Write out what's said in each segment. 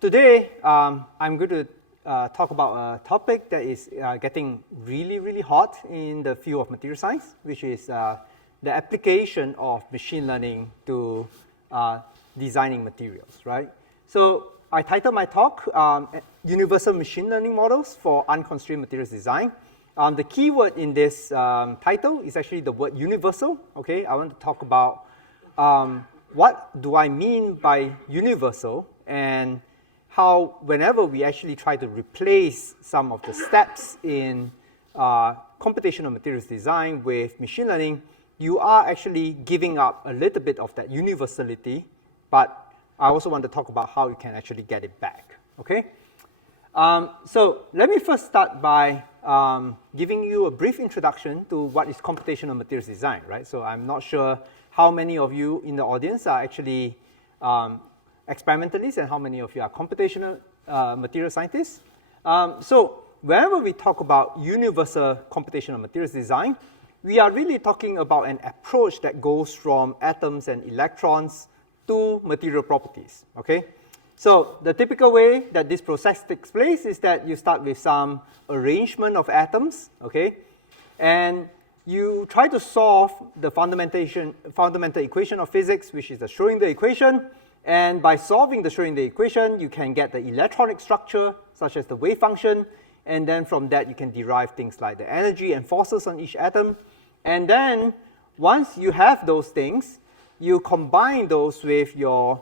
today I'm going to talk about a topic that is getting really hot in the field of material science, which is the application of machine learning to designing materials, right? So I titled my talk Universal Machine Learning Models for Unconstrained Materials Design. The key word in this title is actually the word universal, okay? I want to talk about what do I mean by universal, and how whenever we actually try to replace some of the steps in computational materials design with machine learning, you are actually giving up a little bit of that universality, but I also want to talk about how you can actually get it back, okay? So let me first start by giving you a brief introduction to what is computational materials design, right? So I'm not sure how many of you in the audience are actually experimentalists and how many of you are computational material scientists. So whenever we talk about universal computational materials design, we are really talking about an approach that goes from atoms and electrons to material properties, okay? So the typical way that this process takes place is that you start with some arrangement of atoms, okay? And you try to solve the fundamental equation of physics, which is the Schrödinger equation. And by solving the Schrödinger equation, you can get the electronic structure, such as the wave function. And then from that, you can derive things like the energy and forces on each atom. And then once you have those things, you combine those with your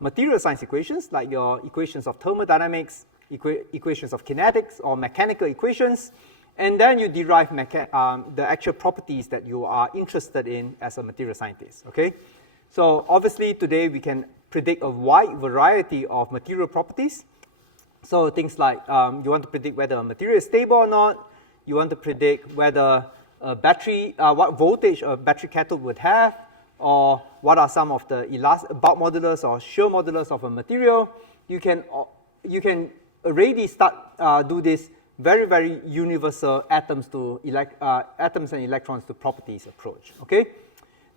material science equations, like your equations of thermodynamics, equations of kinetics, or mechanical equations. And then you derive the actual properties that you are interested in as a material scientist, okay? So obviously today we can predict a wide variety of material properties. So things like you want to predict whether a material is stable or not. You want to predict whether a battery, what voltage a battery cathode would have, or what are some of the bulk modulus or shear modulus of a material. You can already start do this very universal atoms and electrons to properties approach, okay?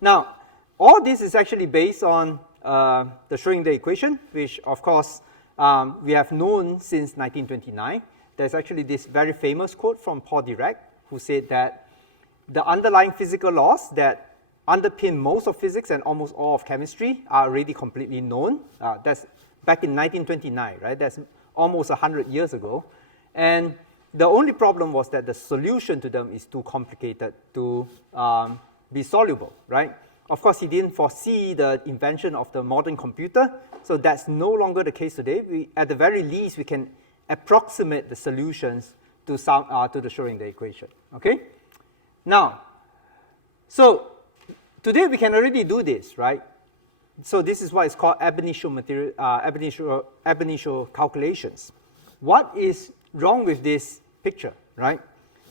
Now, all this is actually based on the Schrödinger equation, which of course we have known since 1929. There's actually this very famous quote from Paul Dirac, who said that the underlying physical laws that underpin most of physics and almost all of chemistry are already completely known. That's back in 1929, right? That's almost 100 years ago. And the only problem was that the solution to them is too complicated to be soluble, right? Of course, he didn't foresee the invention of the modern computer, so that's no longer the case today. At the very least, we can approximate the solutions to the Schrödinger equation, okay? Now, so today we can already do this, right? So this is what is called ab initio calculations. What is wrong with this picture, right?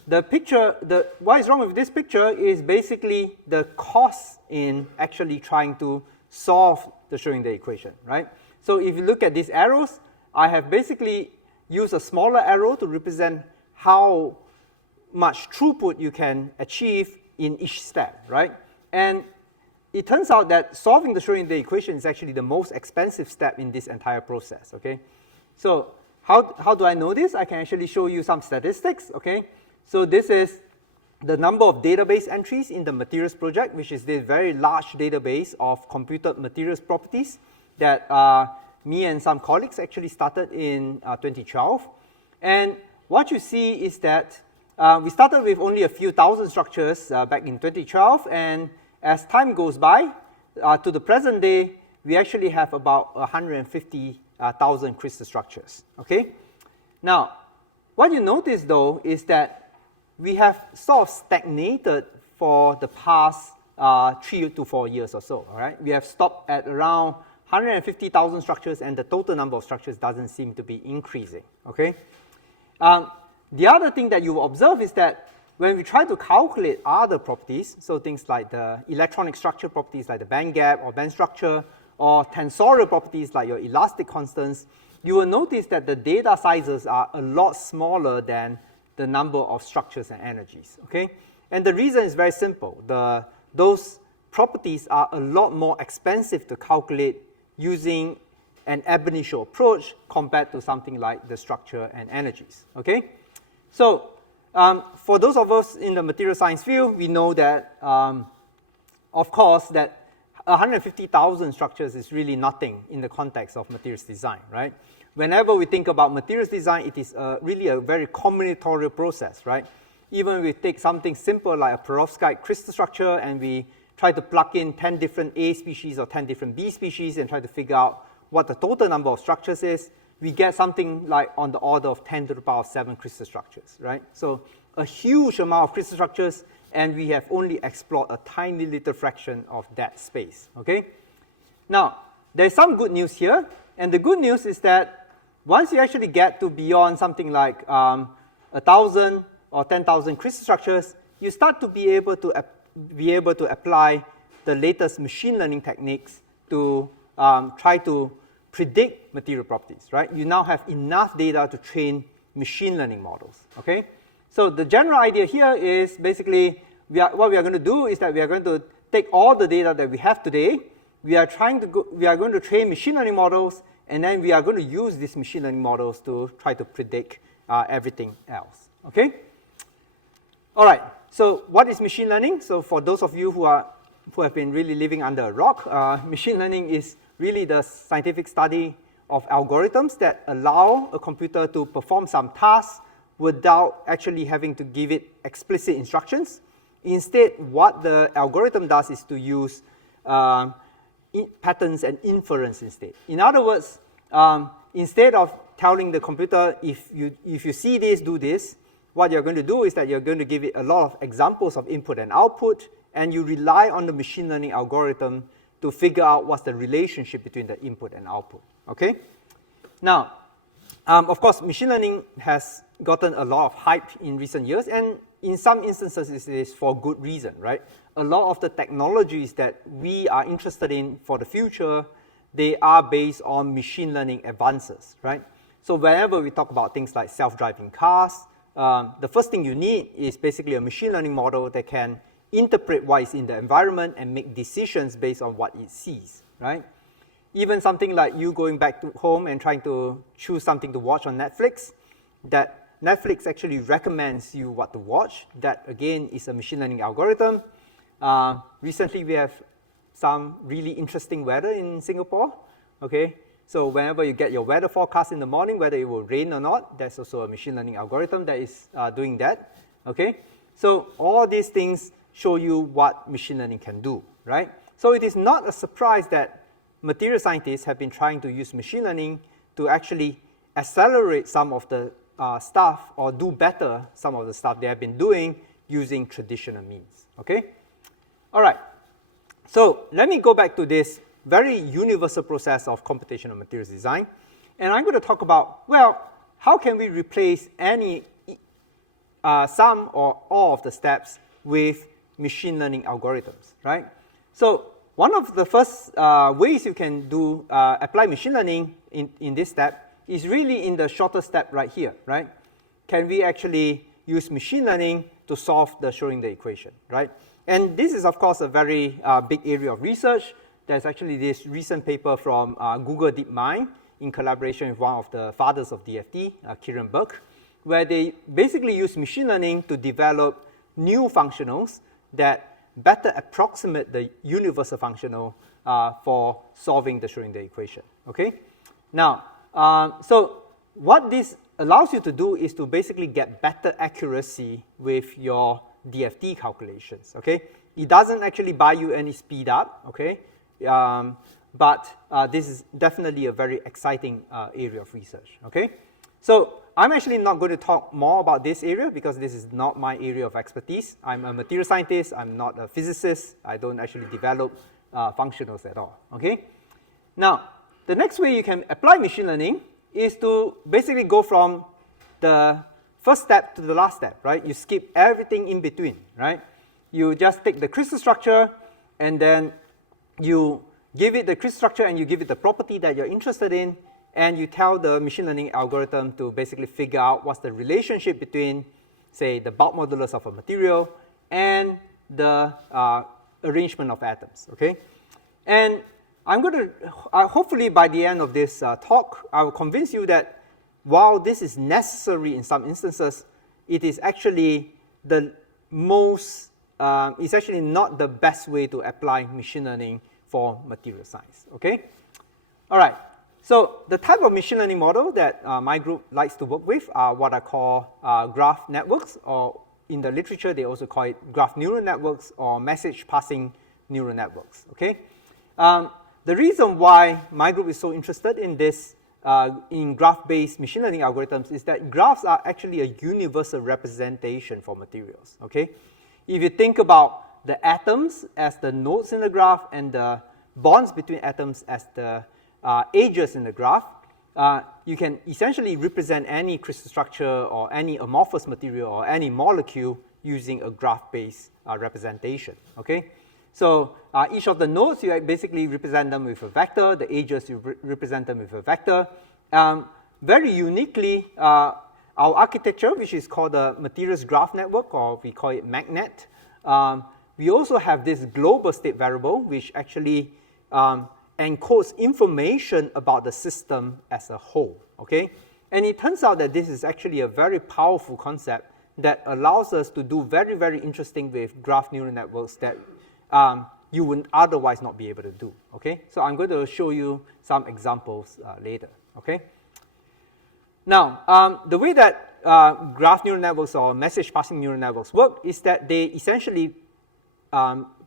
What is wrong with this picture is basically the cost in actually trying to solve the Schrödinger equation, right? So if you look at these arrows, I have basically used a smaller arrow to represent how much throughput you can achieve in each step, right? And it turns out that solving the Schrödinger equation is actually the most expensive step in this entire process, okay? So how do I know this? I can actually show you some statistics, okay? So this is the number of database entries in the materials project, which is this very large database of computed materials properties that me and some colleagues actually started in 2012. And what you see is that we started with only a few thousand structures back in 2012, and as time goes by, to the present day, we actually have about 150,000 crystal structures, okay? Now, what you notice though is that we have sort of stagnated for the past 3 to 4 years or so, all right? We have stopped at around 150,000 structures, and the total number of structures doesn't seem to be increasing, okay? The other thing that you will observe is that when we try to calculate other properties, so things like the electronic structure properties like the band gap or band structure, or tensorial properties like your elastic constants, you will notice that the data sizes are a lot smaller than the number of structures and energies, okay? And the reason is very simple. Those properties are a lot more expensive to calculate using an ab initio approach compared to something like the structure and energies, okay? So for those of us in the material science field, we know that, of course, that 150,000 structures is really nothing in the context of materials design, right? Whenever we think about materials design, it is really a very combinatorial process, right? Even if we take something simple like a perovskite crystal structure and we try to plug in 10 different A species or 10 different B species and try to figure out what the total number of structures is, we get something like on the order of 10 to the power of 7 crystal structures, right? So a huge amount of crystal structures, and we have only explored a tiny little fraction of that space, okay? Now, there's some good news here, and the good news is that once you actually get to beyond something like 1,000 or 10,000 crystal structures, you start to be able to apply the latest machine learning techniques to try to predict material properties, right? You now have enough data to train machine learning models, okay? So the general idea here is basically what we are going to do is that we are going to take all the data that we have today, we are going to train machine learning models, and then we are going to use these machine learning models to try to predict everything else, okay? All right, so what is machine learning? So for those of you who have been really living under a rock, machine learning is really the scientific study of algorithms that allow a computer to perform some tasks without actually having to give it explicit instructions. Instead, what the algorithm does is to use patterns and inference instead. In other words, instead of telling the computer, if you see this, do this, what you're going to do is that you're going to give it a lot of examples of input and output, and you rely on the machine learning algorithm to figure out what's the relationship between the input and output, okay? Now, of course, machine learning has gotten a lot of hype in recent years, and in some instances it is for good reason, right? A lot of the technologies that we are interested in for the future, they are based on machine learning advances, right? So whenever we talk about things like self-driving cars, the first thing you need is basically a machine learning model that can interpret what is in the environment and make decisions based on what it sees, right? Even something like you going back to home and trying to choose something to watch on Netflix, that Netflix actually recommends you what to watch. That, again, is a machine learning algorithm. Recently, we have some really interesting weather in Singapore, okay? So whenever you get your weather forecast in the morning, whether it will rain or not, that's also a machine learning algorithm that is doing that, okay? So all these things show you what machine learning can do, right? So it is not a surprise that material scientists have been trying to use machine learning to actually accelerate some of the stuff or do better some of the stuff they have been doing using traditional means, okay? All right, so let me go back to this very universal process of computational materials design, and I'm going to talk about, well, how can we replace some or all of the steps with machine learning algorithms, right? So one of the first ways you can do apply machine learning in this step is really in the shorter step right here, right? Can we actually use machine learning to solve the Schrödinger equation, right? And this is, of course, a very big area of research. There's actually this recent paper from Google DeepMind in collaboration with one of the fathers of DFT, Kieran Burke, where they basically use machine learning to develop new functionals that better approximate the universal functional for solving the Schrödinger equation, okay? Now, so what this allows you to do is to basically get better accuracy with your DFT calculations, okay? It doesn't actually buy you any speed up, okay? But this is definitely a very exciting area of research, okay? So I'm actually not going to talk more about this area because this is not my area of expertise. I'm a material scientist. I'm not a physicist. I don't actually develop functionals at all, okay? Now, the next way you can apply machine learning is to basically go from the first step to the last step, right? You skip everything in between, right? You just take the crystal structure and then you give it the crystal structure and you give it the property that you're interested in, and you tell the machine learning algorithm to basically figure out what's the relationship between, say, the bulk modulus of a material and the arrangement of atoms, okay? And I'm going to, hopefully by the end of this talk, I will convince you that while this is necessary in some instances, it is actually the most, it's actually not the best way to apply machine learning for material science, okay? All right, so the type of machine learning model that my group likes to work with are what I call graph networks, or in the literature, they also call it graph neural networks or message passing neural networks, okay? The reason why my group is so interested in this, in graph-based machine learning algorithms, is that graphs are actually a universal representation for materials, okay? If you think about the atoms as the nodes in the graph and the bonds between atoms as the edges in the graph, you can essentially represent any crystal structure or any amorphous material or any molecule using a graph-based representation, okay? So each of the nodes, you basically represent them with a vector. The edges, you represent them with a vector. Very uniquely, our architecture, which is called the materials graph network, or we call it MAGNET, we also have this global state variable, which actually encodes information about the system as a whole, okay? And it turns out that this is actually a very powerful concept that allows us to do very, very interesting with graph neural networks that you would otherwise not be able to do, okay? So I'm going to show you some examples later, okay? Now, the way that graph neural networks or message passing neural networks work is that they essentially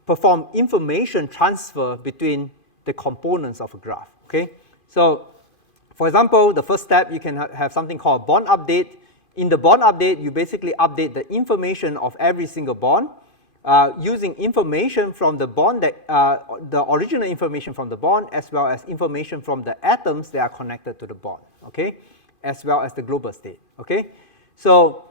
perform information transfer between the components of a graph, okay? So, for example, the first step, you can have something called bond update. In the bond update, you basically update the information of every single bond using information from the bond, that, the original information from the bond, as well as information from the atoms that are connected to the bond, okay? As well as the global state, okay? So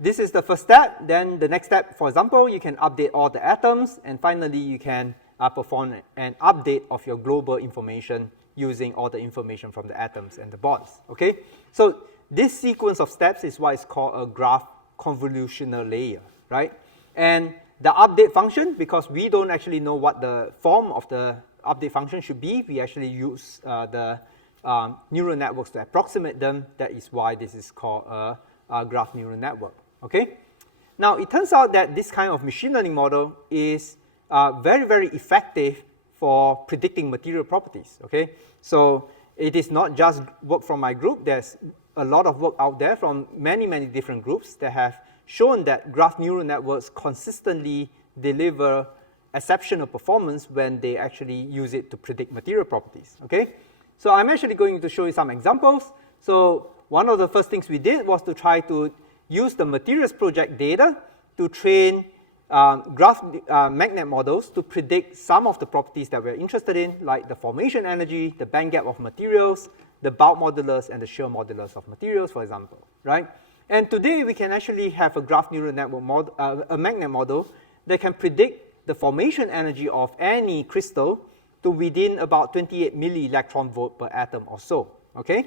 this is the first step. Then the next step, for example, you can update all the atoms, and finally you can perform an update of your global information using all the information from the atoms and the bonds, okay? So this sequence of steps is what is called a graph convolutional layer, right? And the update function, because we don't actually know what the form of the update function should be, we actually use the neural networks to approximate them. That is why this is called a graph neural network, okay? Now, it turns out that this kind of machine learning model is very, very effective for predicting material properties, okay? So it is not just work from my group. There's a lot of work out there from many, many different groups that have shown that graph neural networks consistently deliver exceptional performance when they actually use it to predict material properties, okay? So I'm actually going to show you some examples. So one of the first things we did was to try to use the materials project data to train MAGNET models to predict some of the properties that we're interested in, like the formation energy, the band gap of materials, the bulk modulus, and the shear modulus of materials, for example, right? And today, we can actually have a graph neural network model, a MAGNET model that can predict the formation energy of any crystal to within about 28 milli-electron volt per atom or so, okay?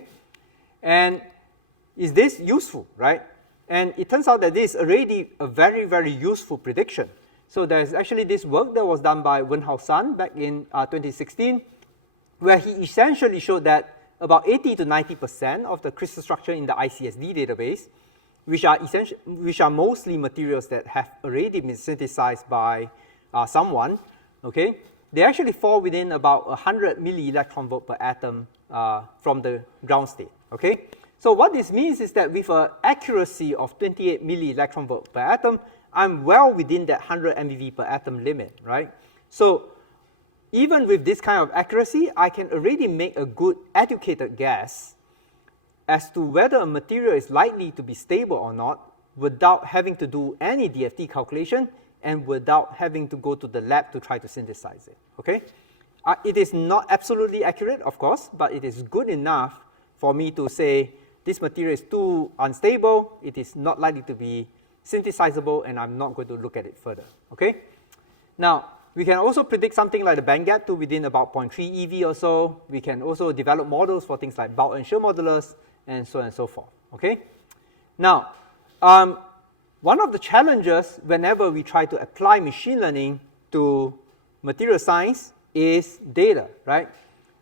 And is this useful, right? And it turns out that this is already a very, very useful prediction. So there's actually this work that was done by Wenhao Sun back in 2016, where he essentially showed that about 80 to 90% of the crystal structure in the ICSD database, which are mostly materials that have already been synthesized by someone, okay? They actually fall within about 100 milli-electron volt per atom from the ground state, okay? So what this means is that with an accuracy of 28 milli-electron volt per atom, I'm well within that 100 MeV per atom limit, right? So even with this kind of accuracy, I can already make a good educated guess as to whether a material is likely to be stable or not without having to do any DFT calculation and without having to go to the lab to try to synthesize it, okay? It is not absolutely accurate, of course, but it is good enough for me to say this material is too unstable, it is not likely to be synthesizable, and I'm not going to look at it further, okay? Now, we can also predict something like the band gap to within about 0.3 eV or so. We can also develop models for things like bulk and shear modulus, and so on and so forth, okay? Now, one of the challenges whenever we try to apply machine learning to material science is data, right?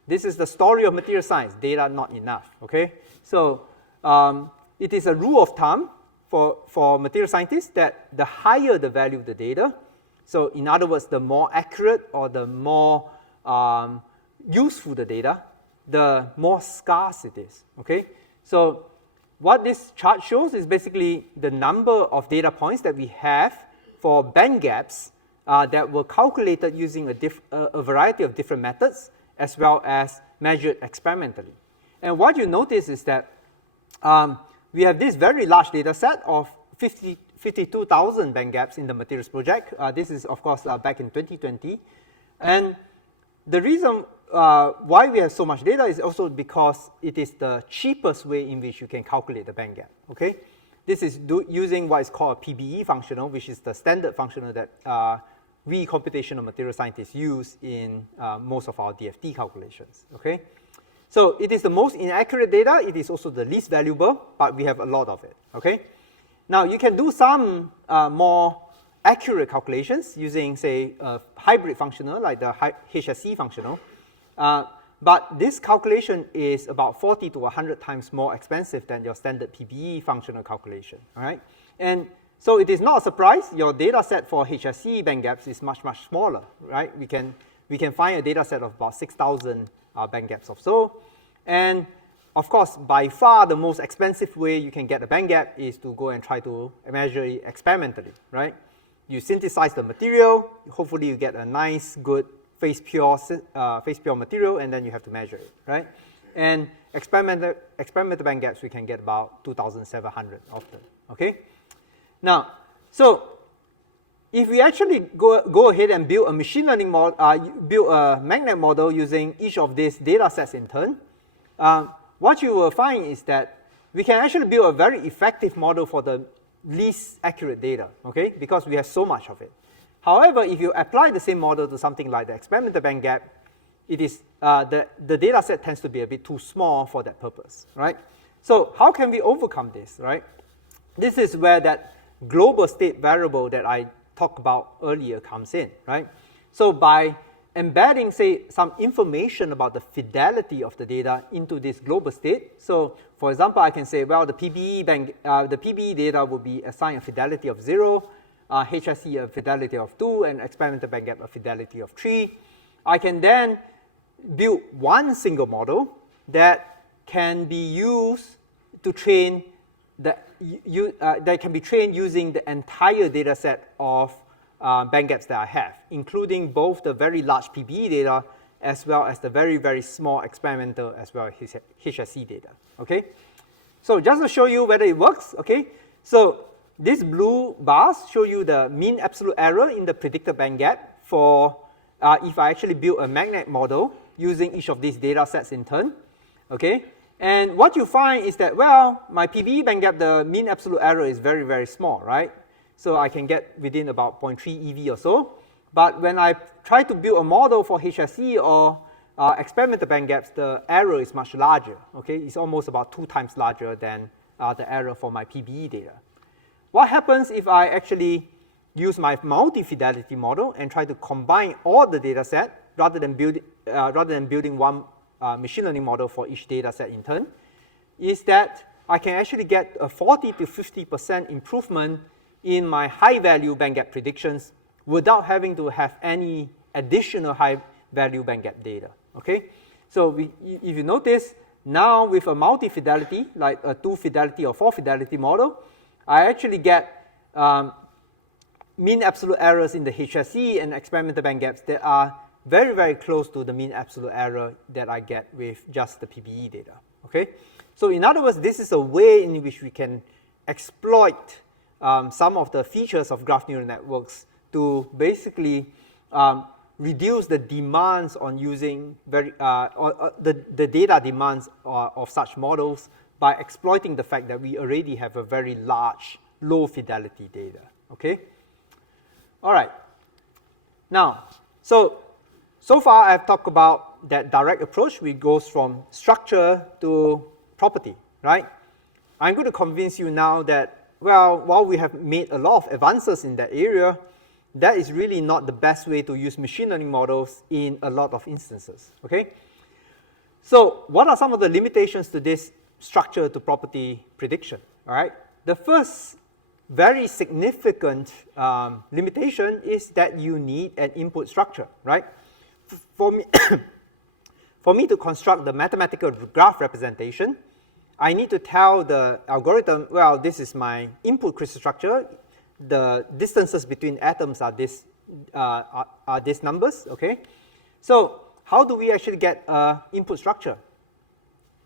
This is the story of material science, data not enough, okay? So it is a rule of thumb for material scientists that the higher the value of the data, so in other words, the more accurate or the more useful the data, the more scarce it is, okay? So what this chart shows is basically the number of data points that we have for band gaps that were calculated using a variety of different methods as well as measured experimentally. And what you notice is that we have this very large data set of 52,000 band gaps in the materials project. This is, of course, back in 2020. And the reason why we have so much data is also because it is the cheapest way in which you can calculate the band gap, okay? This is using what is called a PBE functional, which is the standard functional that we computational material scientists use in most of our DFT calculations, okay? So it is the most inaccurate data. It is also the least valuable, but we have a lot of it, okay? Now, you can do some more accurate calculations using, say, a hybrid functional like the HSC functional. But this calculation is about 40 to 100 times more expensive than your standard PBE functional calculation, all right? And so it is not a surprise your data set for HSC band gaps is much, much smaller, right? We can find a data set of about 6,000 band gaps or so. And of course, by far the most expensive way you can get a band gap is to go and try to measure it experimentally, right? You synthesize the material, hopefully you get a nice, good phase pure material, and then you have to measure it, right? And experimental band gaps, we can get about 2,700 of them, okay? Now, so if we actually go ahead and build a machine learning model, build a MAGNet model using each of these data sets in turn, what you will find is that we can actually build a very effective model for the least accurate data, okay? Because we have so much of it. However, if you apply the same model to something like the experimental band gap, it is, the data set tends to be a bit too small for that purpose, right? So how can we overcome this, right? This is where that global state variable that I talked about earlier comes in, right? So by embedding, say, some information about the fidelity of the data into this global state. So, for example, I can say, well, the PBE data will be assigned a fidelity of 0, HSC a fidelity of 2, and experimental band gap a fidelity of 3. I can then build one single model that can be used to train that can be trained using the entire data set of band gaps that I have, including both the very large PBE data as well as the very, very small experimental as well as HSC data, okay? So just to show you whether it works, okay? So these blue bars show you the mean absolute error in the predicted band gap for if I actually build a MAGNet model using each of these data sets in turn, okay? And what you find is that, well, my PBE band gap, the mean absolute error is very, very small, right? So I can get within about 0.3 EV or so. But when I try to build a model for HSC or experimental band gaps, the error is much larger, okay? It's almost about 2 times larger than the error for my PBE data. What happens if I actually use my multi-fidelity model and try to combine all the data set rather than building one machine learning model for each data set in turn, is that I can actually get a 40 to 50% improvement in my high-value band gap predictions without having to have any additional high-value band gap data, okay? So if you notice, now with a multi-fidelity, like a 2-fidelity or 4-fidelity model, I actually get mean absolute errors in the HSC and experimental band gaps that are very, very close to the mean absolute error that I get with just the PBE data, okay? So in other words, this is a way in which we can exploit some of the features of graph neural networks to basically reduce the demands on using the data demands of such models by exploiting the fact that we already have a very large, low fidelity data, okay? All right. Now, so far I've talked about that direct approach, which goes from structure to property, right? I'm going to convince you now that, well, while we have made a lot of advances in that area, that is really not the best way to use machine learning models in a lot of instances, okay? So what are some of the limitations to this structure to property prediction, all right? The first very significant limitation is that you need an input structure, right? For me, for me to construct the mathematical graph representation, I need to tell the algorithm, well, this is my input crystal structure. The distances between atoms are these numbers, okay? So how do we actually get an input structure?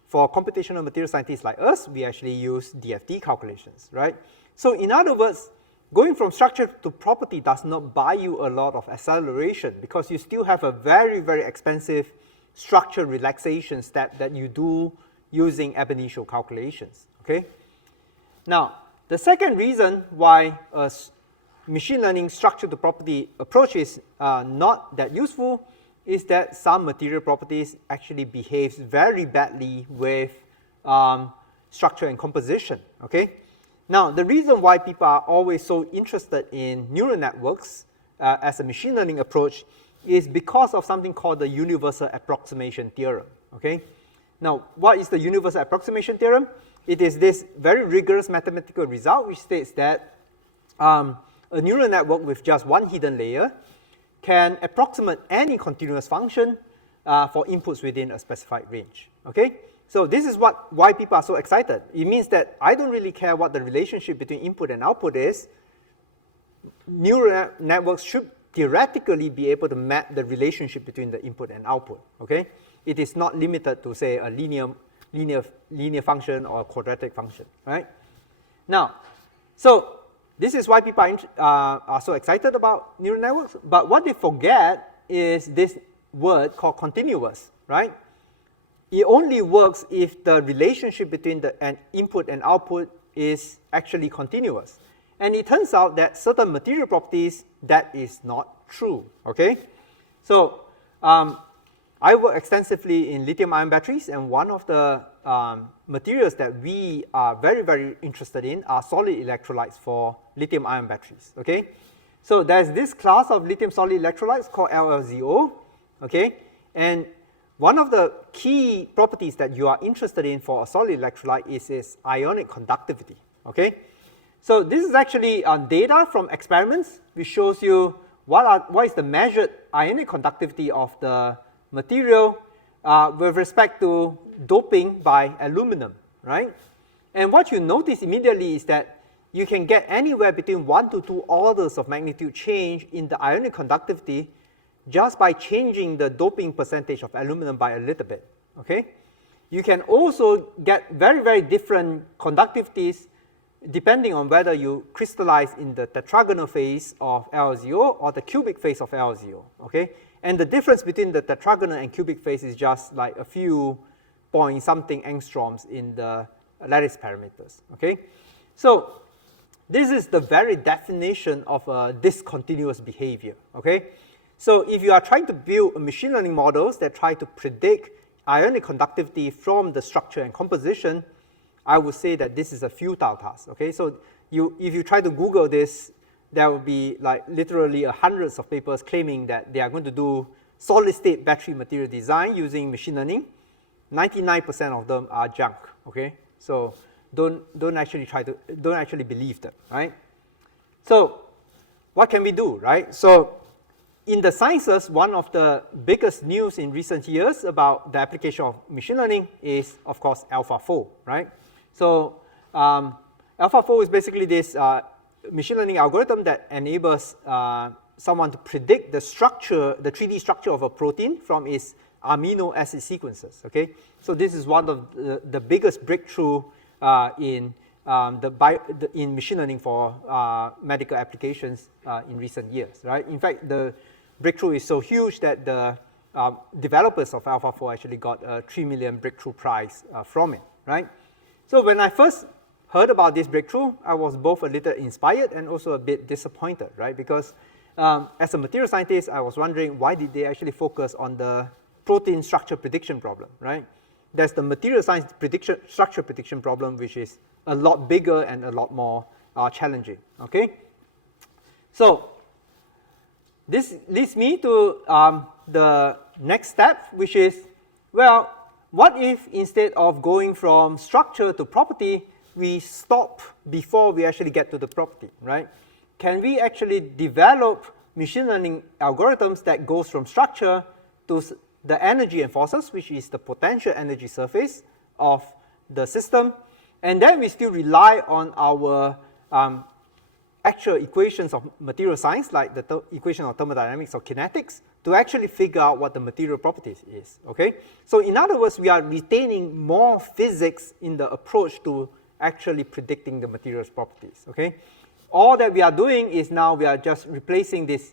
For computational material scientists like us, we actually use DFT calculations, right? So in other words, going from structure to property does not buy you a lot of acceleration because you still have a very, very expensive structure relaxation step that you do using ab initio calculations, okay? Now, the second reason why a machine learning structure to property approach is not that useful is that some material properties actually behaves very badly with structure and composition, okay? Now, the reason why people are always so interested in neural networks as a machine learning approach is because of something called the universal approximation theorem, okay? Now, what is the universal approximation theorem? It is this very rigorous mathematical result which states that a neural network with just one hidden layer can approximate any continuous function for inputs within a specified range, okay? So this is why people are so excited. It means that I don't really care what the relationship between input and output is. Neural networks should theoretically be able to map the relationship between the input and output, okay? It is not limited to, say, a linear function or a quadratic function, right? Now, so this is why people are so excited about neural networks, but what they forget is this word called continuous, right? It only works if the relationship between the input and output is actually continuous. And it turns out that certain material properties, that is not true, okay? So I work extensively in lithium-ion batteries, and one of the materials that we are very, very interested in are solid electrolytes for lithium-ion batteries, okay? So there's this class of lithium solid electrolytes called LLZO, okay? And one of the key properties that you are interested in for a solid electrolyte is its ionic conductivity, okay? So this is actually data from experiments which shows you what is the measured ionic conductivity of the material with respect to doping by aluminum, right? And what you notice immediately is that you can get anywhere between 1 to 2 orders of magnitude change in the ionic conductivity just by changing the doping percentage of aluminum by a little bit, okay? You can also get very, very different conductivities depending on whether you crystallize in the tetragonal phase of LZO or the cubic phase of LZO, okay? And the difference between the tetragonal and cubic phase is just like a few point something angstroms in the lattice parameters, okay? So this is the very definition of a discontinuous behavior, okay? So if you are trying to build machine learning models that try to predict ionic conductivity from the structure and composition, I would say that this is a futile task, okay? So if you try to Google this, there will be like literally hundreds of papers claiming that they are going to do solid-state battery material design using machine learning. 99% of them are junk, okay? So don't actually believe them, right? So what can we do, right? So in the sciences, one of the biggest news in recent years about the application of machine learning is, of course, AlphaFold, right? So AlphaFold is basically this machine learning algorithm that enables someone to predict the structure, the 3D structure of a protein from its amino acid sequences, okay? So this is one of the biggest breakthrough in machine learning for medical applications in recent years, right? In fact, the breakthrough is so huge that the developers of AlphaFold actually got a $3 million breakthrough prize from it, right? So when I first heard about this breakthrough, I was both a little inspired and also a bit disappointed, right? Because as a material scientist, I was wondering why did they actually focus on the protein structure prediction problem, right? There's the material science structure prediction problem, which is a lot bigger and a lot more challenging, okay? So this leads me to the next step, which is, well, what if instead of going from structure to property, we stop before we actually get to the property, right? Can we actually develop machine learning algorithms that goes from structure to the energy and forces, which is the potential energy surface of the system, and then we still rely on our actual equations of material science, like the equation of thermodynamics or kinetics, to actually figure out what the material properties is, okay? So in other words, we are retaining more physics in the approach to actually predicting the material's properties, okay? All that we are doing is now we are just replacing this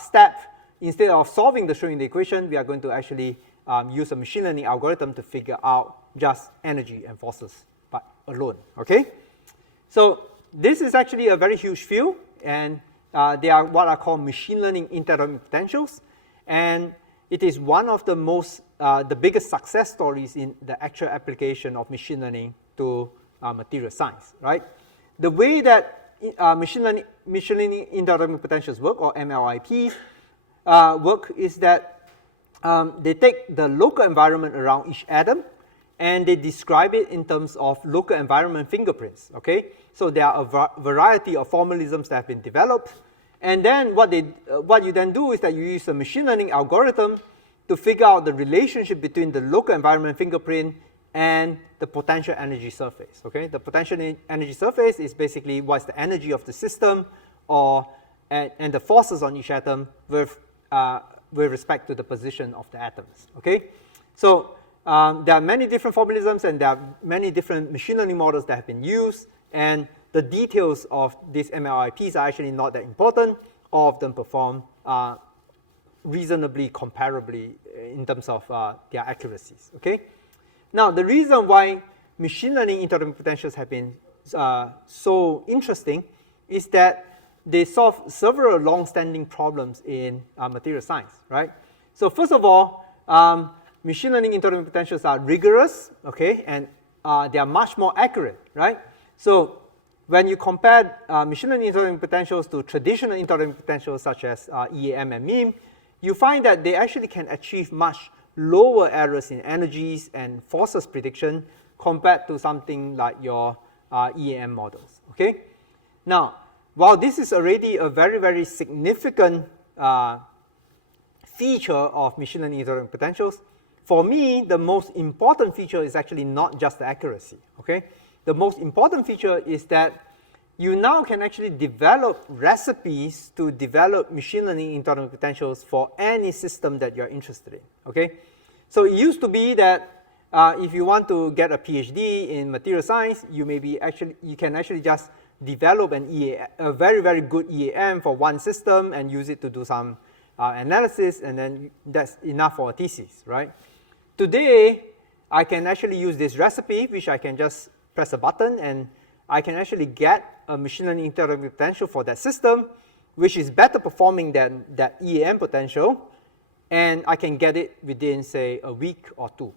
step. Instead of solving the Schrödinger equation, we are going to actually use a machine learning algorithm to figure out just energy and forces but alone, okay? So this is actually a very huge field, and they are what are called machine learning interatomic potentials, and it is one of the most, the biggest success stories in the actual application of machine learning to material science, right? The way that machine learning interatomic potentials work, or MLIPs, work is that they take the local environment around each atom and they describe it in terms of local environment fingerprints, okay? So there are a variety of formalisms that have been developed, and then what you then do is that you use a machine learning algorithm to figure out the relationship between the local environment fingerprint and the potential energy surface, okay? The potential energy surface is basically what's the energy of the system, and the forces on each atom with respect to the position of the atoms, okay? So there are many different formalisms, and there are many different machine learning models that have been used, and the details of these MLIPs are actually not that important. All of them perform reasonably comparably in terms of their accuracies, okay? Now, the reason why machine learning interatomic potentials have been so interesting is that they solve several long-standing problems in material science, right? So first of all, machine learning interatomic potentials are rigorous, okay, and they are much more accurate, right? So when you compare machine learning interatomic potentials to traditional interatomic potentials such as EAM and MIM, you find that they actually can achieve much lower errors in energies and forces prediction compared to something like your EAM models, okay? Now, while this is already a very, very significant feature of machine learning interatomic potentials, for me, the most important feature is actually not just the accuracy, okay? The most important feature is that you now can actually develop recipes to develop machine learning interatomic potentials for any system that you're interested in, okay? So it used to be that if you want to get a PhD in material science, you can actually just develop a very, very good EAM for one system and use it to do some analysis, and then that's enough for a thesis, right? Today, I can actually use this recipe, which I can just press a button, and I can actually get a machine learning interatomic potential for that system, which is better performing than that EAM potential, and I can get it within, say, a week or two,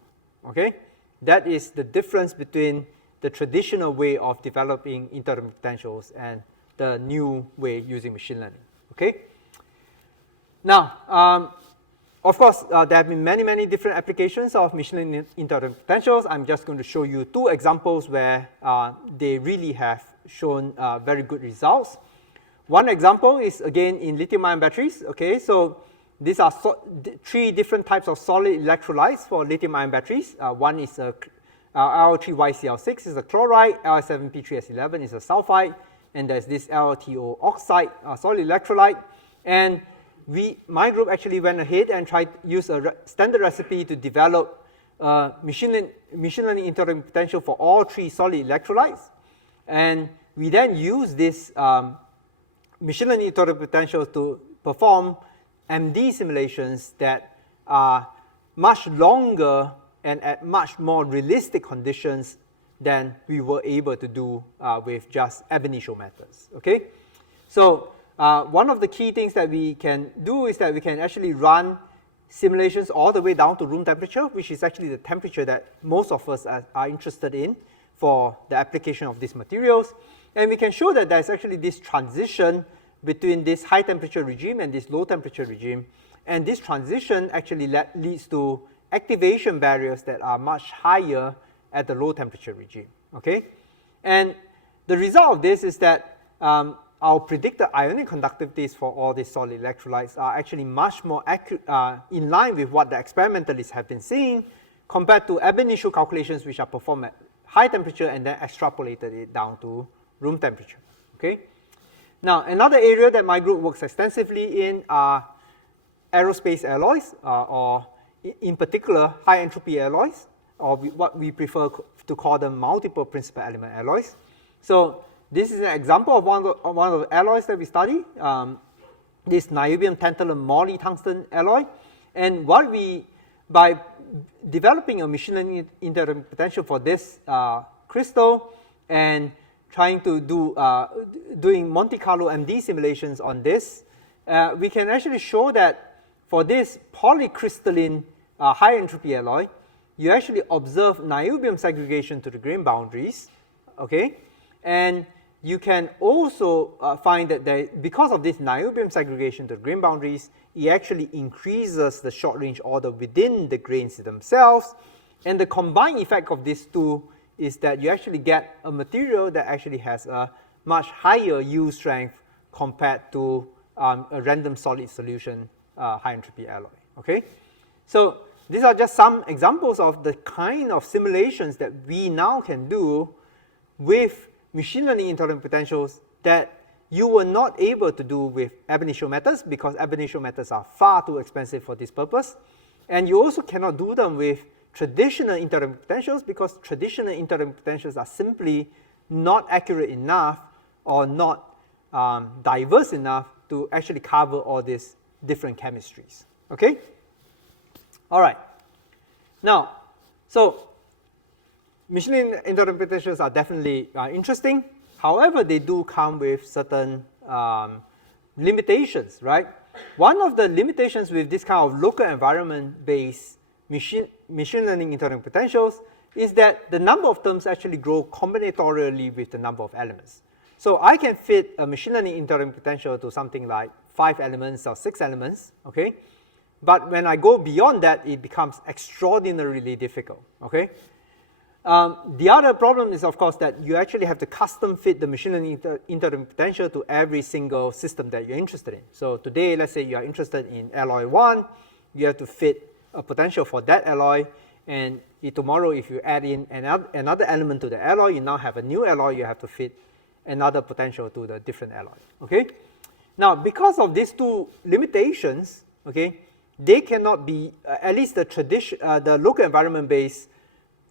okay? That is the difference between the traditional way of developing interatomic potentials and the new way using machine learning, okay? Now, of course, there have been many, many different applications of machine learning interatomic potentials. I'm just going to show you two examples where they really have shown very good results. One example is, again, in lithium-ion batteries, okay? So these are three different types of solid electrolytes for lithium-ion batteries. One is a Al3YCl6 is a chloride, Al7P3S11 is a sulfide, and there's this LTO oxide solid electrolyte. And my group actually went ahead and tried to use a standard recipe to develop machine learning interatomic potential for all three solid electrolytes. And we then use this machine learning interatomic potential to perform MD simulations that are much longer and at much more realistic conditions than we were able to do with just ab initio methods, okay? So one of the key things that we can do is that we can actually run simulations all the way down to room temperature, which is actually the temperature that most of us are interested in for the application of these materials. And we can show that there's actually this transition between this high temperature regime and this low temperature regime. And this transition actually leads to activation barriers that are much higher at the low temperature regime, okay? And the result of this is that our predicted ionic conductivities for all these solid electrolytes are actually much more accurate, in line with what the experimentalists have been seeing compared to ab initio calculations which are performed at high temperature and then extrapolated it down to room temperature, okay? Now, another area that my group works extensively in are aerospace alloys, or in particular high entropy alloys, or what we prefer to call them multiple principal element alloys. So this is an example of one of the alloys that we study, this niobium tantalum moly tungsten alloy. And what by developing a machine learning interatomic potential for this crystal and trying to doing Monte Carlo MD simulations on this, we can actually show that for this polycrystalline high entropy alloy, you actually observe niobium segregation to the grain boundaries, okay? And you can also find that because of this niobium segregation to the grain boundaries, it actually increases the short range order within the grains themselves. And the combined effect of these two is that you actually get a material that actually has a much higher yield strength compared to a random solid solution high entropy alloy, okay? So these are just some examples of the kind of simulations that we now can do with machine learning interatomic potentials that you were not able to do with ab initio methods, because ab initio methods are far too expensive for this purpose. And you also cannot do them with traditional interatomic potentials, because traditional interatomic potentials are simply not accurate enough or not diverse enough to actually cover all these different chemistries, okay? All right. Now, so machine learning interatomic potentials are definitely interesting. However, they do come with certain limitations, right? One of the limitations with this kind of local environment-based machine learning interatomic potentials is that the number of terms actually grow combinatorially with the number of elements. So I can fit a machine learning interatomic potential to something like 5 elements or 6 elements, okay? But when I go beyond that, it becomes extraordinarily difficult, okay? The other problem is, of course, that you actually have to custom fit the machine learning interatomic potential to every single system that you're interested in. So today, let's say you are interested in alloy 1, you have to fit a potential for that alloy, and tomorrow if you add in another element to the alloy, you now have a new alloy, you have to fit another potential to the different alloy, okay? Now, because of these two limitations, okay, they cannot be, at least the local environment-based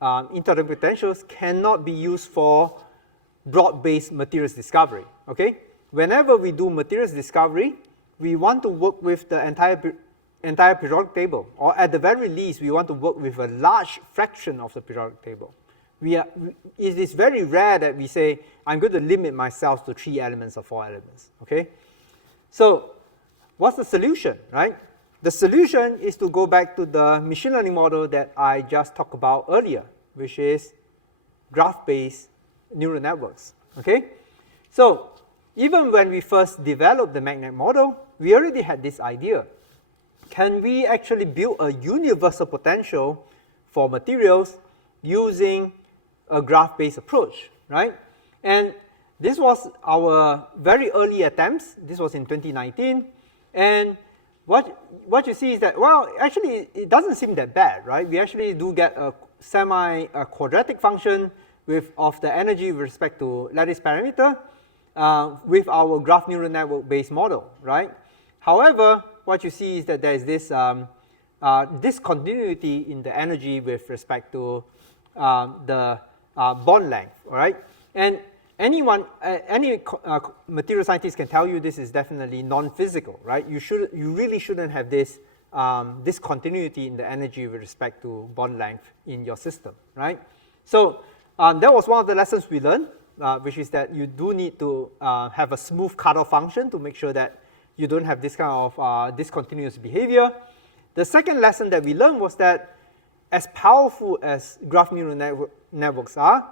interatomic potentials cannot be used for broad-based materials discovery, okay? Whenever we do materials discovery, we want to work with the entire periodic table, or at the very least, we want to work with a large fraction of the periodic table. It is very rare that we say, I'm going to limit myself to 3 elements or 4 elements, okay? So what's the solution, right? The solution is to go back to the machine learning model that I just talked about earlier, which is graph-based neural networks, okay? So even when we first developed the MAGNET model, we already had this idea. Can we actually build a universal potential for materials using a graph-based approach, right? And this was our very early attempts. This was in 2019. And what you see is that, well, actually, it doesn't seem that bad, right? We actually do get a semi-quadratic function of the energy with respect to lattice parameter with our graph neural network-based model, right? However, what you see is that there is this discontinuity in the energy with respect to the bond length, all right? And any material scientist can tell you this is definitely non-physical, right? You really shouldn't have this discontinuity in the energy with respect to bond length in your system, right? So that was one of the lessons we learned, which is that you do need to have a smooth cutoff function to make sure that you don't have this kind of discontinuous behavior. The second lesson that we learned was that as powerful as graph neural networks are,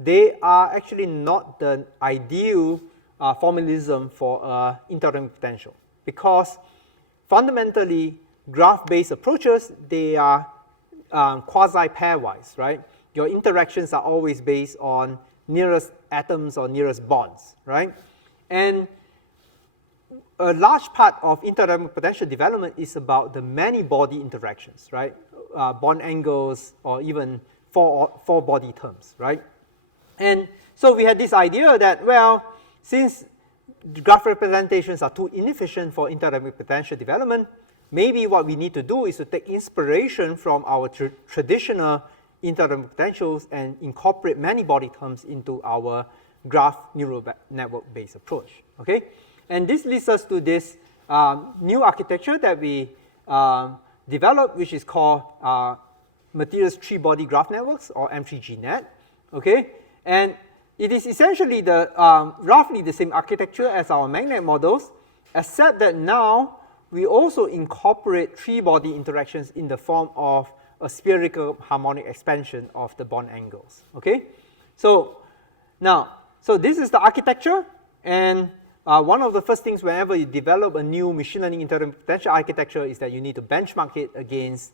they are actually not the ideal formalism for interatomic potential, because fundamentally graph-based approaches, they are quasi-pairwise, right? Your interactions are always based on nearest atoms or nearest bonds, right? And a large part of interatomic potential development is about the many-body interactions, right? Bond angles or even four-body terms, right? And so we had this idea that, well, since graph representations are too inefficient for interatomic potential development, maybe what we need to do is to take inspiration from our traditional interatomic potentials and incorporate many-body terms into our graph neural network-based approach, okay? And this leads us to this new architecture that we developed, which is called materials three-body graph networks, or M3GNet, okay? And it is essentially the roughly the same architecture as our MAGNet models, except that now we also incorporate three-body interactions in the form of a spherical harmonic expansion of the bond angles, okay? So now, so this is the architecture, and one of the first things whenever you develop a new machine learning interatomic potential architecture is that you need to benchmark it against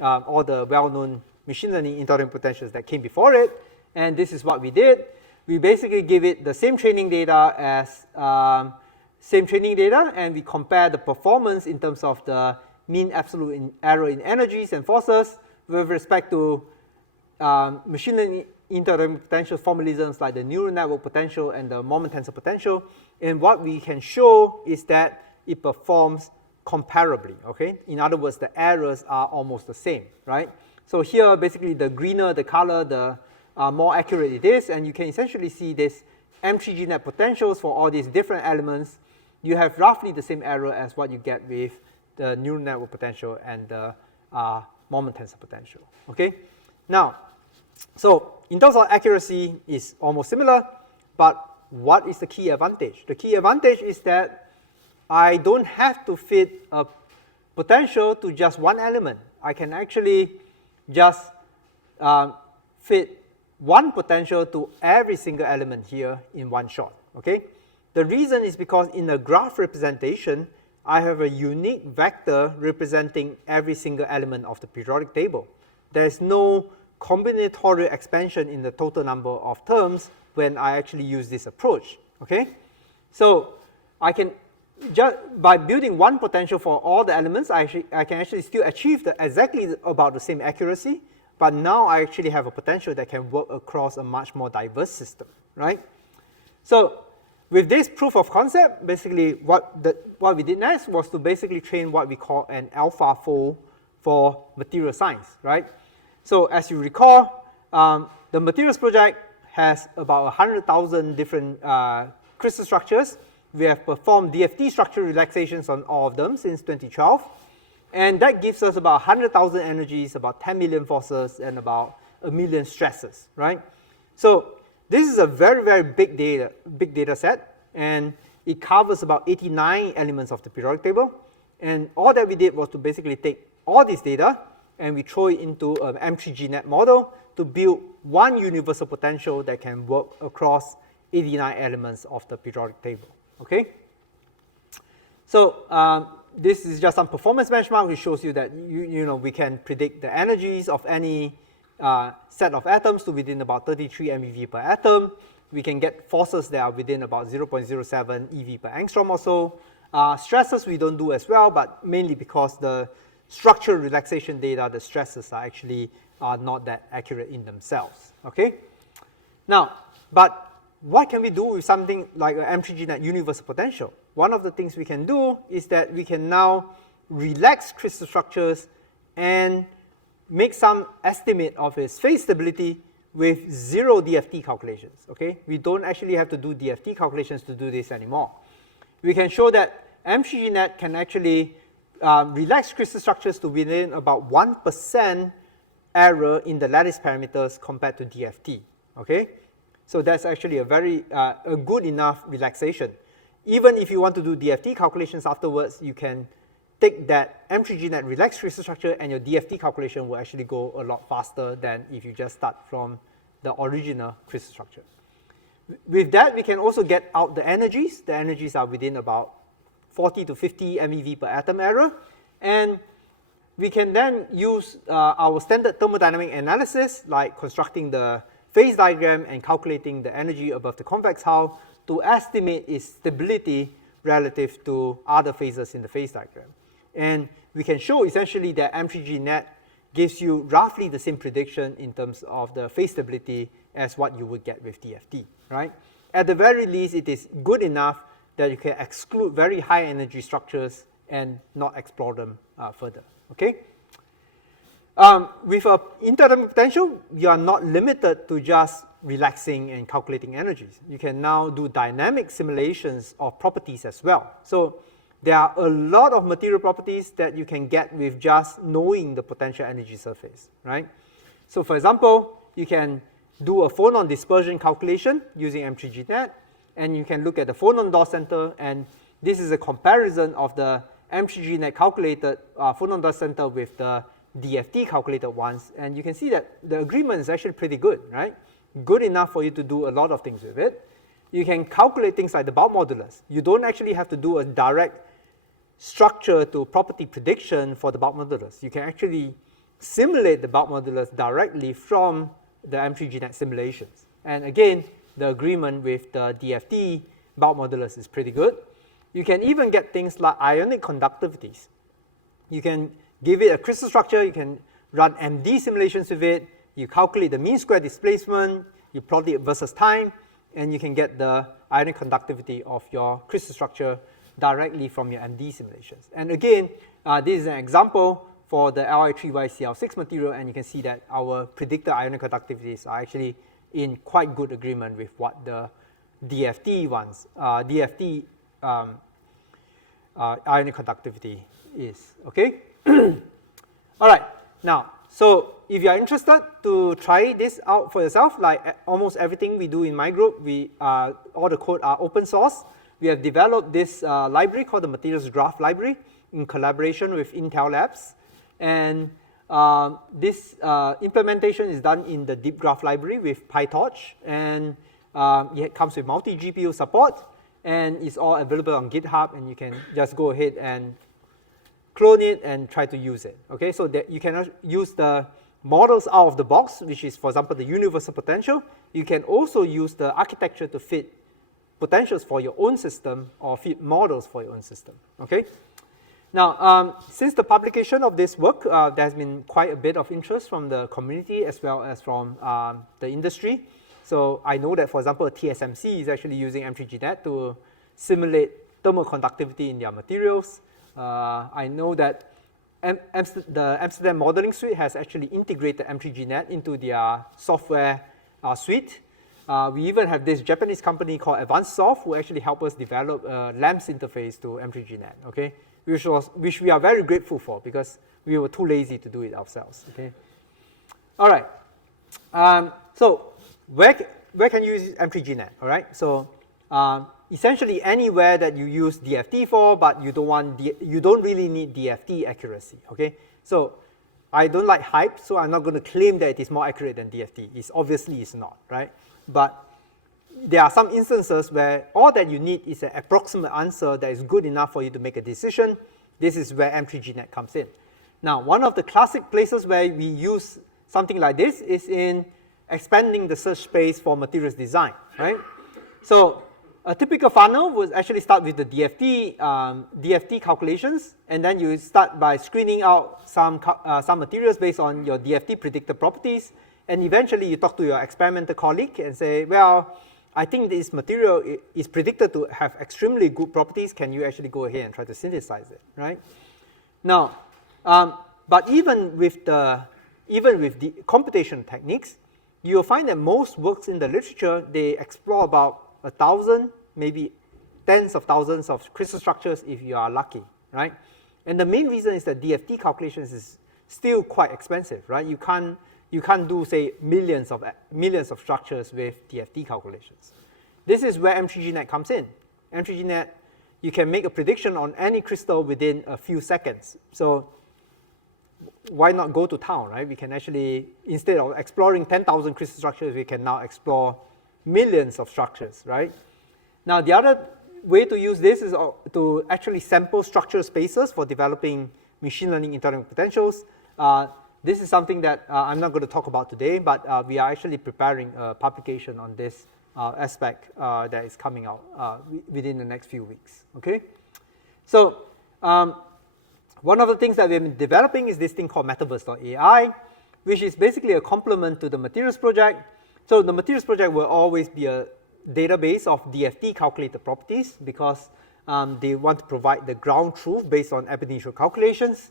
all the well-known machine learning interatomic potentials that came before it, and this is what we did. We basically give it the same training data as and we compare the performance in terms of the mean absolute error in energies and forces with respect to machine learning interatomic potential formalisms like the neural network potential and the moment tensor potential. And what we can show is that it performs comparably, okay? In other words, the errors are almost the same, right? So here, basically, the greener the color, the more accurate it is, and you can essentially see this M3GNet potentials for all these different elements. You have roughly the same error as what you get with the neural network potential and the moment tensor potential, okay? Now, so in terms of accuracy, it's almost similar, but what is the key advantage? The key advantage is that I don't have to fit a potential to just one element. I can actually just fit one potential to every single element here in one shot, okay? The reason is because in a graph representation, I have a unique vector representing every single element of the periodic table. There is no combinatorial expansion in the total number of terms when I actually use this approach, okay? So I can just by building one potential for all the elements, I can actually still achieve exactly about the same accuracy, but now I actually have a potential that can work across a much more diverse system, right? So with this proof of concept, basically what we did next was to basically train what we call an AlphaFold for material science, right? So as you recall, the materials project has about 100,000 different crystal structures. We have performed DFT structure relaxations on all of them since 2012. And that gives us about 100,000 energies, about 10 million forces, and about 1 million stresses, right? So this is a very, very big data set, and it covers about 89 elements of the periodic table. And all that we did was to basically take all this data and we throw it into an M3GNet model to build one universal potential that can work across 89 elements of the periodic table, okay? So this is just some performance benchmark which shows you that we can predict the energies of any set of atoms to within about 33 MeV per atom. We can get forces that are within about 0.07 EV per angstrom or so. Stresses we don't do as well, but mainly because the structural relaxation data, the stresses are actually not that accurate in themselves, okay? Now, but what can we do with something like an M3GNet universal potential? One of the things we can do is that we can now relax crystal structures and make some estimate of its phase stability with zero DFT calculations, okay? We don't actually have to do DFT calculations to do this anymore. We can show that M3GNet can actually relax crystal structures to within about 1% error in the lattice parameters compared to DFT, okay? So that's actually a very a good enough relaxation. Even if you want to do DFT calculations afterwards, you can take that M3GNet relaxed crystal structure and your DFT calculation will actually go a lot faster than if you just start from the original crystal structure. with that, we can also get out the energies. The energies are within about 40 to 50 MeV per atom error. And we can then use our standard thermodynamic analysis, like constructing the phase diagram and calculating the energy above the convex hull to estimate its stability relative to other phases in the phase diagram. And we can show essentially that M3GNet gives you roughly the same prediction in terms of the phase stability as what you would get with DFT, right? At the very least, it is good enough that you can exclude very high energy structures and not explore them further, okay? With an interatomic potential, you are not limited to just relaxing and calculating energies. You can now do dynamic simulations of properties as well. So there are a lot of material properties that you can get with just knowing the potential energy surface, right? So for example, you can do a phonon dispersion calculation using M3GNet, and you can look at the phonon dot center, and this is a comparison of the M3GNet calculated phonon dot center with the DFT calculated ones, and you can see that the agreement is actually pretty good, right? Good enough for you to do a lot of things with it. You can calculate things like the bulk modulus. You don't actually have to do a direct structure to property prediction for the bulk modulus. You can actually simulate the bulk modulus directly from the M3GNet simulations. And again, the agreement with the DFT bulk modulus is pretty good. You can even get things like ionic conductivities. You can give it a crystal structure, you can run MD simulations with it, you calculate the mean square displacement, you plot it versus time, and you can get the ionic conductivity of your crystal structure directly from your MD simulations. And again, this is an example for the Li3YCl6 material, and you can see that our predicted ionic conductivities are actually in quite good agreement with what the DFT ones, ionic conductivity is, okay? All right, now, so if you are interested to try this out for yourself, like almost everything we do in my group, all the code are open source. We have developed this library called the Materials Graph Library in collaboration with Intel Labs. And this implementation is done in the Deep Graph library with PyTorch. And it comes with multi-GPU support. And it's all available on GitHub. And you can just go ahead and clone it and try to use it. Okay, so that you can use the models out of the box, which is, for example, the universal potential. You can also use the architecture to fit potentials for your own system or fit models for your own system. Okay. Now, since the publication of this work, there has been quite a bit of interest from the community as well as from the industry. So I know that, for example, TSMC is actually using M3GNet to simulate thermal conductivity in their materials. I know that the Amsterdam modeling suite has actually integrated M3GNet into their software suite. We even have this Japanese company called Advanced Soft who actually helped us develop a LAMPS interface to M3GNet, okay? Which we are very grateful for because we were too lazy to do it ourselves, okay? All right, so where can you use M3GNet, all right? So essentially anywhere that you use DFT for, but you don't really need DFT accuracy, okay? So I don't like hype, so I'm not going to claim that it is more accurate than DFT. Obviously it's not, right? But there are some instances where all that you need is an approximate answer that is good enough for you to make a decision. This is where M3GNet comes in. Now, one of the classic places where we use something like this is in expanding the search space for materials design, right? So a typical funnel would actually start with the DFT calculations, and then you start by screening out some materials based on your DFT predicted properties, and eventually you talk to your experimental colleague and say, well, I think this material is predicted to have extremely good properties. Can you actually go ahead and try to synthesize it, right? Now, but even with the computation techniques, you'll find that most works in the literature, they explore about 1,000, maybe tens of thousands of crystal structures if you are lucky, right? And the main reason is that DFT calculations is still quite expensive, right? You can't do, say, millions of structures with DFT calculations. This is where M3GNet comes in. M3GNet, you can make a prediction on any crystal within a few seconds. So why not go to town, right? We can actually, instead of exploring 10,000 crystal structures, we can now explore millions of structures, right? Now, the other way to use this is to actually sample structure spaces for developing machine learning interatomic potentials. This is something that I'm not going to talk about today, but we are actually preparing a publication on this aspect that is coming out within the next few weeks, okay? So one of the things that we've been developing is this thing called Metaverse.ai, which is basically a complement to the materials project. So the materials project will always be a database of DFT calculated properties because they want to provide the ground truth based on ab initio calculations.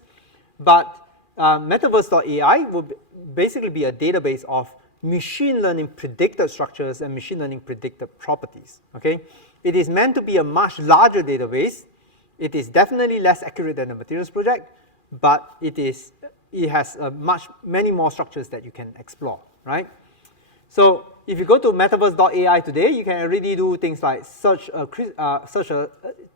But Metaverse.ai will basically be a database of machine learning predicted structures and machine learning predicted properties, okay? It is meant to be a much larger database. It is definitely less accurate than the materials project, but it has many more structures that you can explore, right? So if you go to Metaverse.ai today, you can already do things like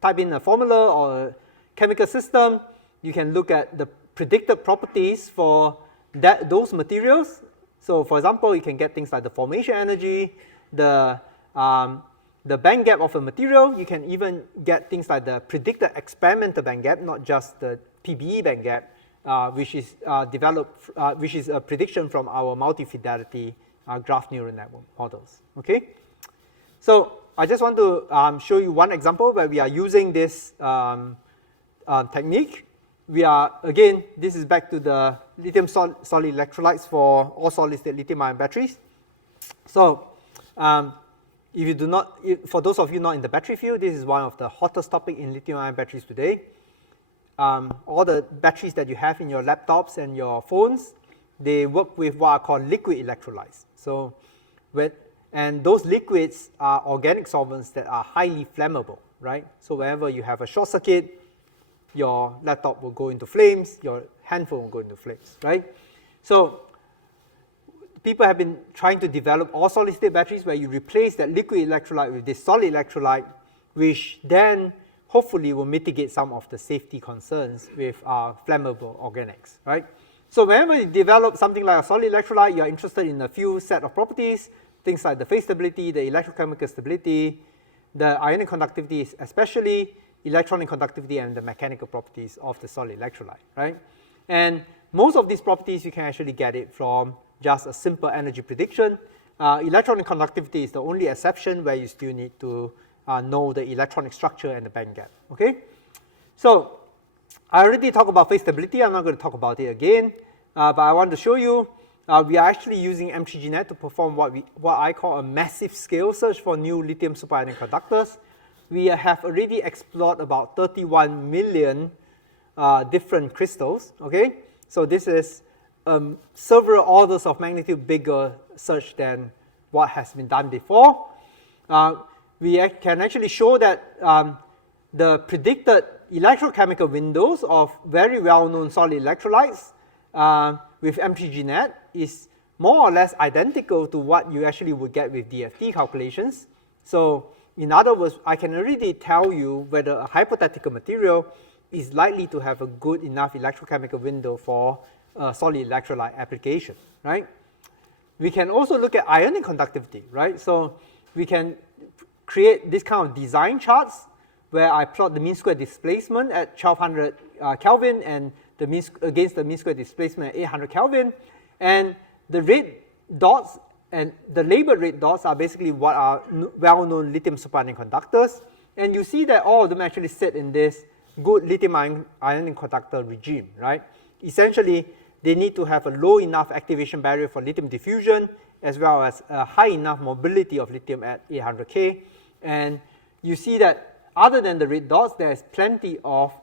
type in a formula or a chemical system. You can look at the predicted properties for those materials. So for example, you can get things like the formation energy, the band gap of a material. You can even get things like the predicted experimental band gap, not just the PBE band gap, which is which is a prediction from our multi-fidelity graph neural network models, okay? So I just want to show you one example where we are using this technique. We are, again, this is back to the lithium solid electrolytes for all solid-state lithium-ion batteries. So if you do not, for those of you not in the battery field, this is one of the hottest topics in lithium-ion batteries today. All the batteries that you have in your laptops and your phones, they work with what are called liquid electrolytes. So, and those liquids are organic solvents that are highly flammable, right? So whenever you have a short circuit, your laptop will go into flames, your handphone will go into flames, right? So people have been trying to develop all solid-state batteries where you replace that liquid electrolyte with this solid electrolyte, which then hopefully will mitigate some of the safety concerns with flammable organics, right? So whenever you develop something like a solid electrolyte, you're interested in a few set of properties, things like the phase stability, the electrochemical stability, the ionic conductivity, especially electronic conductivity, and the mechanical properties of the solid electrolyte, right? And most of these properties, you can actually get it from just a simple energy prediction. Electronic conductivity is the only exception where you still need to know the electronic structure and the band gap, okay? So I already talked about phase stability. I'm not going to talk about it again, but I want to show you we are actually using MTGNet to perform what I call a massive scale search for new lithium superionic conductors. We have already explored about 31 million different crystals, okay? So this is several orders of magnitude bigger search than what has been done before. We can actually show that the predicted electrochemical windows of very well-known solid electrolytes with MTGNet is more or less identical to what you actually would get with DFT calculations. So in other words, I can already tell you whether a hypothetical material is likely to have a good enough electrochemical window for a solid electrolyte application, right? We can also look at ionic conductivity, right? So we can create this kind of design charts where I plot the mean square displacement at 1200 Kelvin and the against the mean square displacement at 800 Kelvin. And the red dots and the labeled red dots are basically what are well-known lithium superionic conductors. And you see that all of them actually sit in this good lithium ionic conductor regime, right? Essentially, they need to have a low enough activation barrier for lithium diffusion, as well as a high enough mobility of lithium at 800 K. And you see that other than the red dots, there's plenty of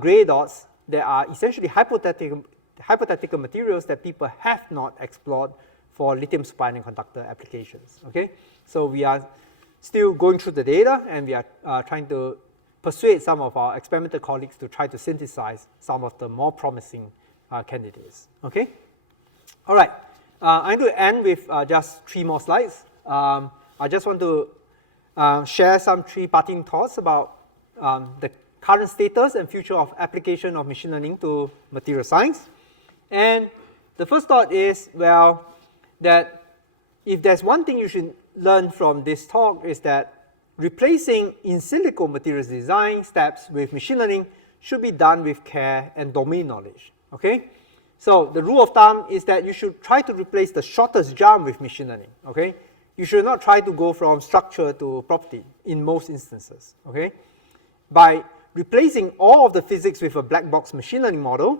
gray dots that are essentially hypothetical materials that people have not explored for lithium superionic conductor applications, okay? So we are still going through the data, and we are trying to persuade some of our experimental colleagues to try to synthesize some of the more promising candidates, okay? All right, I'm going to end with just 3 more slides. I just want to share some 3 parting thoughts about the current status and future of application of machine learning to material science. And the first thought is, well, that if there's one thing you should learn from this talk is that replacing in silico materials design steps with machine learning should be done with care and domain knowledge, okay? So the rule of thumb is that you should try to replace the shortest jump with machine learning, okay? You should not try to go from structure to property in most instances, okay? By replacing all of the physics with a black box machine learning model,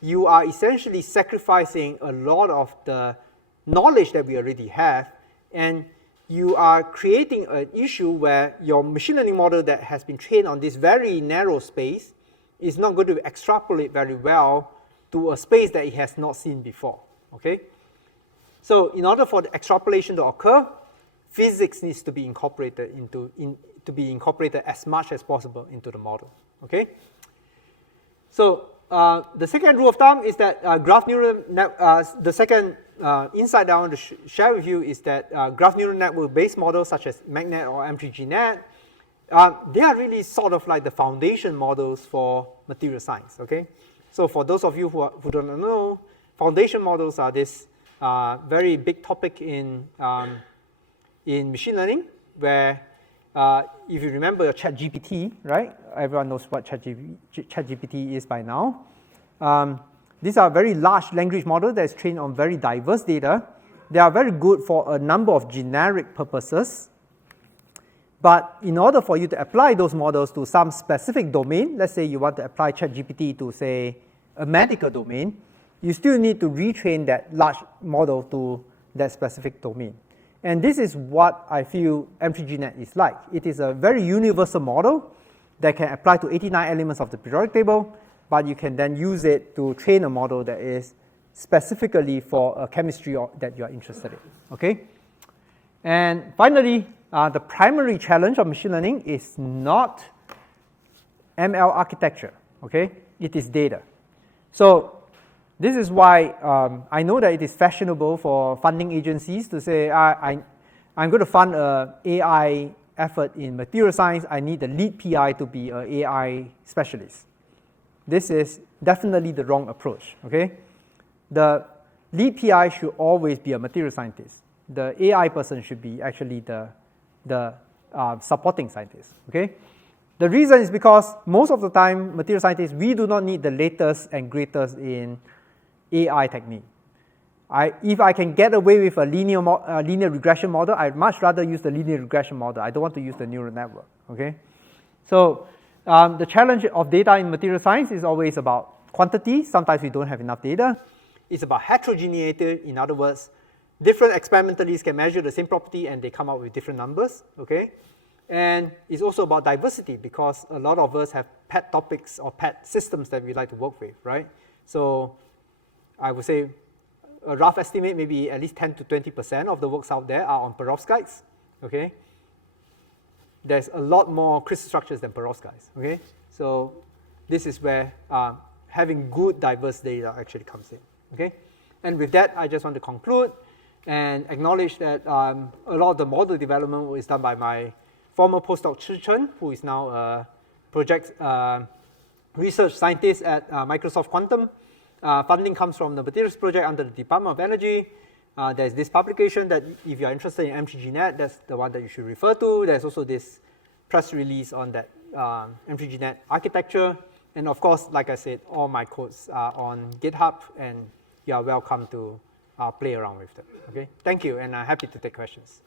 you are essentially sacrificing a lot of the knowledge that we already have, and you are creating an issue where your machine learning model that has been trained on this very narrow space is not going to extrapolate very well to a space that it has not seen before, okay? So in order for the extrapolation to occur, physics needs to be incorporated as much as possible into the model, okay? So the second rule of thumb is that graph neural the second insight that I want to share with you is that graph neural network-based models such as MEGNet or MLIPS, they are really sort of like the foundation models for material science, okay? So for those of you who don't know, foundation models are this very big topic in machine learning, where if you remember ChatGPT, right? Everyone knows what ChatGPT is by now. These are very large language models that is trained on very diverse data. They are very good for a number of generic purposes. But in order for you to apply those models to some specific domain, let's say you want to apply ChatGPT to, say, a medical domain, you still need to retrain that large model to that specific domain. And this is what I feel MLIPS is like. It is a very universal model that can apply to 89 elements of the periodic table, but you can then use it to train a model that is specifically for a chemistry that you are interested in, okay? And finally, the primary challenge of machine learning is not ML architecture, okay? It is data. So this is why I know that it is fashionable for funding agencies to say, I'm going to fund an AI effort in material science. I need the lead PI to be an AI specialist. This is definitely the wrong approach, okay? The lead PI should always be a material scientist. The AI person should be actually the supporting scientist, okay? The reason is because most of the time, material scientists, we do not need the latest and greatest in AI technique. If I can get away with a linear regression model, I'd much rather use the linear regression model. I don't want to use the neural network, okay? So the challenge of data in material science is always about quantity. Sometimes we don't have enough data. It's about heterogeneity. In other words, different experimentalists can measure the same property and they come up with different numbers, okay? And it's also about diversity because a lot of us have pet topics or pet systems that we like to work with, right? So I would say a rough estimate, maybe at least 10 to 20% of the works out there are on perovskites, okay? There's a lot more crystal structures than perovskites, okay? So this is where having good diverse data actually comes in, okay? And with that, I just want to conclude and acknowledge that a lot of the model development is done by my former postdoc Chi Chen, who is now a project research scientist at Microsoft Quantum. Funding comes from the materials project under the Department of Energy. There's this publication that if you're interested in MLIPS, that's the one that you should refer to. There's also this press release on that MLIPS architecture. And of course, like I said, all my codes are on GitHub, and you are welcome to play around with them. Okay, thank you, and I'm happy to take questions.